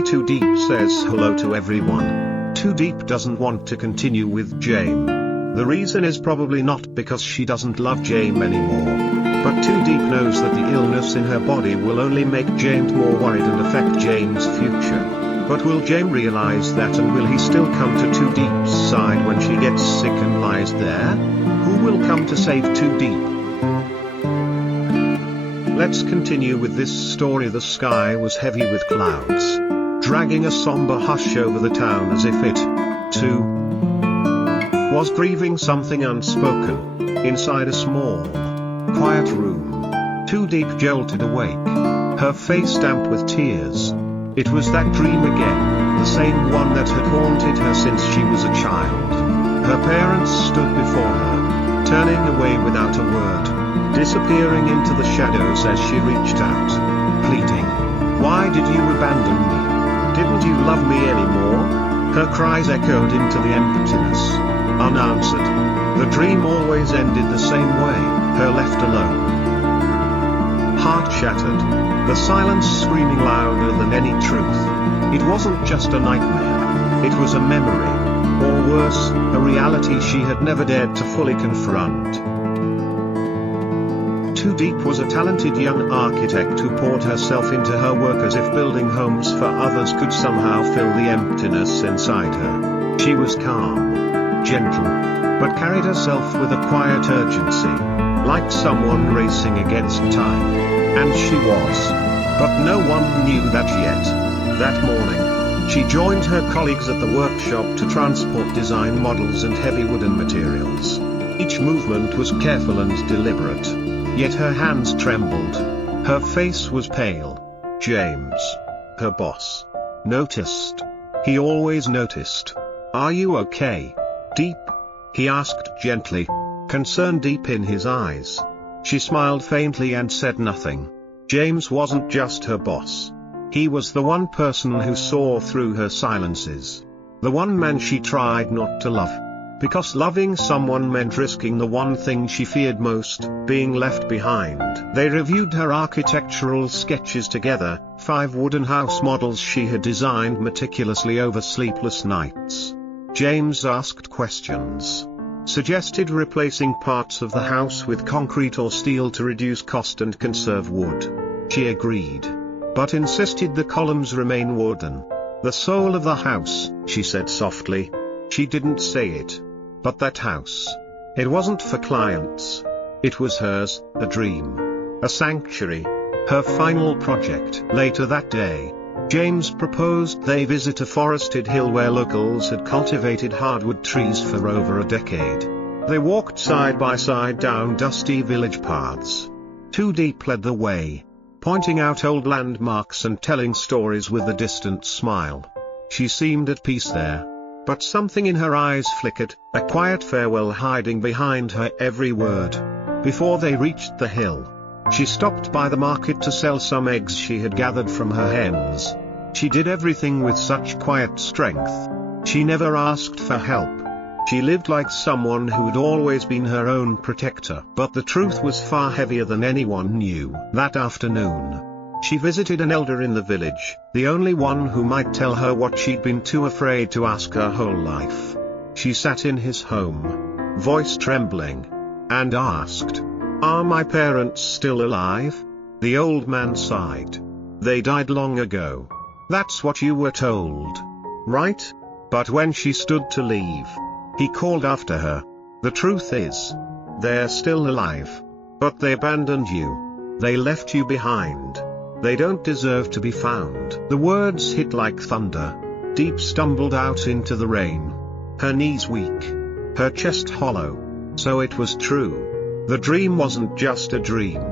Tu Diep says hello to everyone. Tu Diep doesn't want to continue with Jame. The reason is probably not because she doesn't love Jame anymore. But Tu Diep knows that the illness in her body will only make Jame more worried and affect Jame's future. But will Jame realize that, and will he still come to Tu Diep's side when she gets sick and lies there? Who will come to save Tu Diep? Let's continue with this story. The sky was heavy with clouds, dragging a somber hush over the town as if it, too, was grieving something unspoken. Inside a small, quiet room, Tu Diep jolted awake, her face damp with tears. It was that dream again, the same one that had haunted her since she was a child. Her parents stood before her, turning away without a word, disappearing into the shadows as she reached out, pleading, "Why did you abandon me? Didn't you love me anymore?" Her cries echoed into the emptiness, unanswered. The dream always ended the same way, her left alone. Heart shattered, the silence screaming louder than any truth. It wasn't just a nightmare, it was a memory, or worse, a reality she had never dared to fully confront. Tu Diep was a talented young architect who poured herself into her work as if building homes for others could somehow fill the emptiness inside her. She was calm, gentle, but carried herself with a quiet urgency, like someone racing against time. And she was. But no one knew that yet. That morning, she joined her colleagues at the workshop to transport design models and heavy wooden materials. Each movement was careful and deliberate. Yet her hands trembled. Her face was pale. James, her boss, noticed. He always noticed. "Are you okay, Diep?" he asked gently, concern deep in his eyes. She smiled faintly and said nothing. James wasn't just her boss. He was the one person who saw through her silences. The one man she tried not to love. Because loving someone meant risking the one thing she feared most, being left behind. They reviewed her architectural sketches together, 5 wooden house models she had designed meticulously over sleepless nights. James asked questions. Suggested replacing parts of the house with concrete or steel to reduce cost and conserve wood. She agreed. But insisted the columns remain wooden. "The soul of the house," she said softly. She didn't say it. But that house. It wasn't for clients. It was hers, a dream. A sanctuary. Her final project. Later that day, James proposed they visit a forested hill where locals had cultivated hardwood trees for over a decade. They walked side by side down dusty village paths. Tu Diep led the way, pointing out old landmarks and telling stories with a distant smile. She seemed at peace there. But something in her eyes flickered, a quiet farewell hiding behind her every word. Before they reached the hill, she stopped by the market to sell some eggs she had gathered from her hens. She did everything with such quiet strength. She never asked for help. She lived like someone who had always been her own protector. But the truth was far heavier than anyone knew. That afternoon, she visited an elder in the village, the only one who might tell her what she'd been too afraid to ask her whole life. She sat in his home, voice trembling, and asked, "Are my parents still alive?" The old man sighed. "They died long ago. That's what you were told, right?" But when she stood to leave, he called after her, "The truth is, they're still alive. But they abandoned you. They left you behind. They don't deserve to be found." The words hit like thunder. Diep stumbled out into the rain, her knees weak, her chest hollow. So it was true. The dream wasn't just a dream.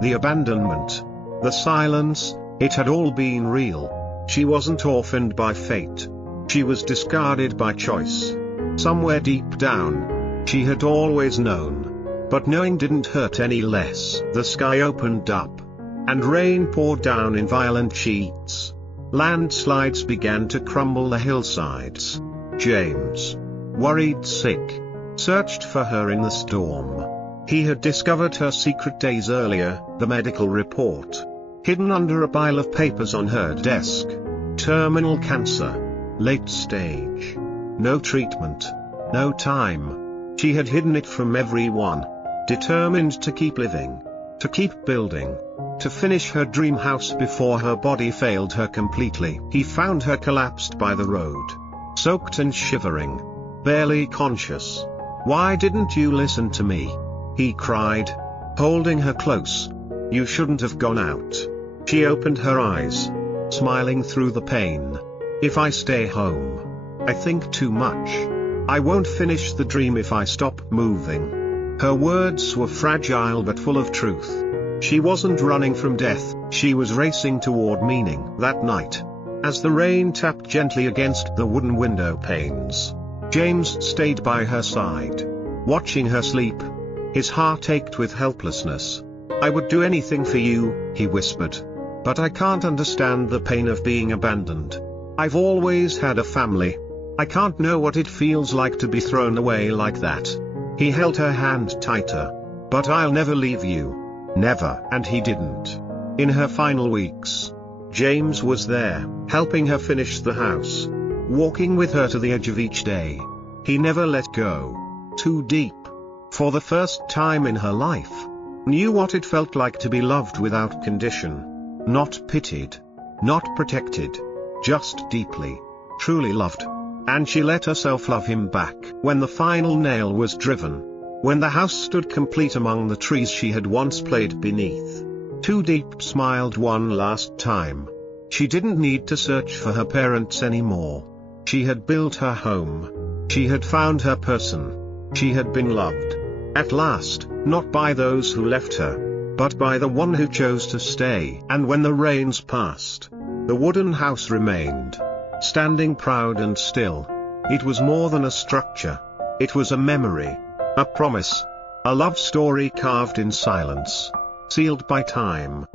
The abandonment, the silence, it had all been real. She wasn't orphaned by fate. She was discarded by choice. Somewhere deep down, she had always known. But knowing didn't hurt any less. The sky opened up, and rain poured down in violent sheets. Landslides began to crumble the hillsides. James, worried sick, searched for her in the storm. He had discovered her secret days earlier, the medical report, hidden under a pile of papers on her desk. Terminal cancer. Late stage. No treatment. No time. She had hidden it from everyone. Determined to keep living. To keep building. To finish her dream house before her body failed her completely. He found her collapsed by the road. Soaked and shivering. Barely conscious. "Why didn't you listen to me?" he cried, holding her close. "You shouldn't have gone out." She opened her eyes, smiling through the pain. "If I stay home, I think too much. I won't finish the dream if I stop moving." Her words were fragile but full of truth. She wasn't running from death, she was racing toward meaning. That night, as the rain tapped gently against the wooden window panes, James stayed by her side, watching her sleep. His heart ached with helplessness. "I would do anything for you," he whispered. "But I can't understand the pain of being abandoned. I've always had a family. I can't know what it feels like to be thrown away like that." He held her hand tighter. "But I'll never leave you. Never." And he didn't. In her final weeks, James was there, helping her finish the house, walking with her to the edge of each day. He never let go. Tu Diep, for the first time in her life, knew what it felt like to be loved without condition. Not pitied. Not protected. Just deeply, truly loved. And she let herself love him back. When the final nail was driven, when the house stood complete among the trees she had once played beneath, Tu Diep smiled one last time. She didn't need to search for her parents anymore. She had built her home. She had found her person. She had been loved. At last, not by those who left her, but by the one who chose to stay. And when the rains passed, the wooden house remained, standing proud and still. It was more than a structure. It was a memory. A promise. A love story carved in silence. Sealed by time.